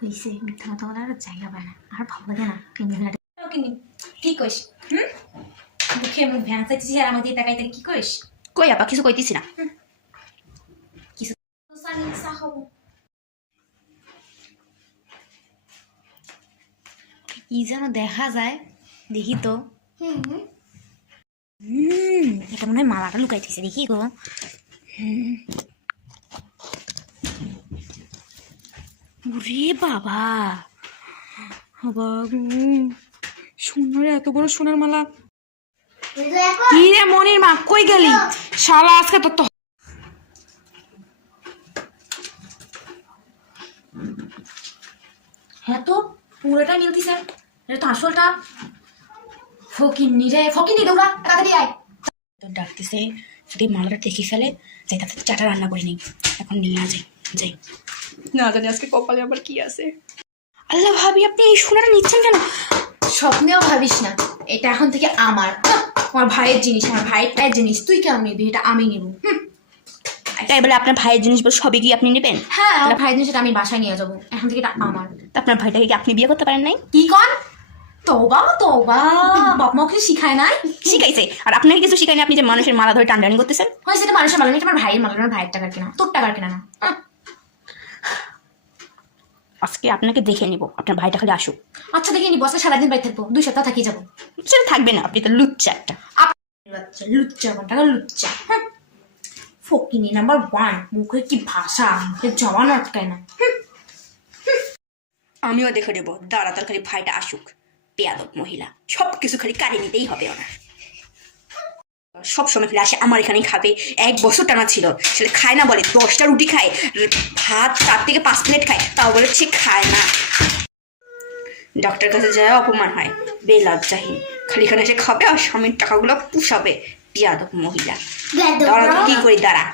হয়েছে মিথ্যা কথা বলার আর জায়গা পায় না, আর ভালো লাগে না কি কইস? মুখে মুখ ভ্যান চাইছিস আর আমাদের তাকাইতে কি কইস? কই আপা কিছু কইতেছি না। কিছু কি যেন দেখা যায়, দেখি তো। এটা মনে হয় মালাটা লুকাইতেছে, দেখি গো। ওরে বাবা, সোনার এত বড় সোনার মালা। কি রে মনির মা, কই গেলি? শালা আজকে তো হ্যাঁ তো পুরোটা মিলতিছে, এটা তো আসলটা। ফকিন্নি রে, ফকিন্নি দৌড়া তাড়াতাড়ি আয়। তো ডাকতেছে, যদি মালাটা দেখি ফেলে যাই তাতে চাটা রান্না করে নিই, এখন নিয়ে যাই যাই। না জানি আজকে কপালে আবার কি আছে। আল্লাহ ভাবি, আপনি এই সোনাটা নিচ্ছেন কেন? স্বপ্নেও ভাবিস না, এটা এখন থেকে আমার আমার ভাইয়ের জিনিস, আমার ভাইয়ের জিনিস। তুই কেন নিবি? এটা আমি নিব। তাই বলে আপনার ভাইয়ের জিনিস সবই কি আপনি নেবেন? হ্যাঁ, আমার ভাইয়ের জিনিস আমি বাসায় নিয়ে যাবো, এখন থেকে এটা আমার। আপনার ভাইটাকে কি আপনি বিয়ে করতে পারেন নাই? কি কন? তওবা তওবা, বাপ মা ওকে শিখায় নাই? শিখাইছে। আর আপনাকে কিছু শিখায়নি, আপনি যে মানুষের মালা ধরে টানটানি করতেছেন। হয়েছে, এটা মানুষের মালা, এটা আমার ভাইয়ের মালা, আমার ভাইয়ের টাকার কেনা, তোর টাকার কেনা না। আজকে আপনাকে দেখে নিব, আপনার ভাইটা খালি আসুক। আচ্ছা দেখে নিবো, আজকে সারাদিন বাড়ি থাকবো, 2 সপ্তাহ থাকিয়ে যাবো। সেটা থাকবে না, আপনি তো লুচ্চা একটা। বাচ্চা লুচ্চা, টাকা লুচ্চা। ফকিনি নাম্বার 1, মুখে কি ভাষা, মুখে জবান আটকায় না। আমিও দেখে নেবো, দাঁড়া তার খালি ভাইটা আসুক। পেয়াদব মহিলা, সবকিছু খালি কাড়ি নিতেই হবে ওনার। সব সময় খালি আসে আমার এখানেই খাবে। 1 বছর টানা ছিল, সেটা খায় না বলে 10টা রুটি খায়, ভাত 4 থেকে 5 প্লেট খায়, তাও বলে সে খায় না। ডক্টর কাছে যায় অপমান হয়, বেলজ্জাহীন। খালি এখানে এসে খাবে আর স্বামীর টাকাগুলো পুষাবে। পেয়াদব মহিলা। দাঁড়া, কি করি দাঁড়া।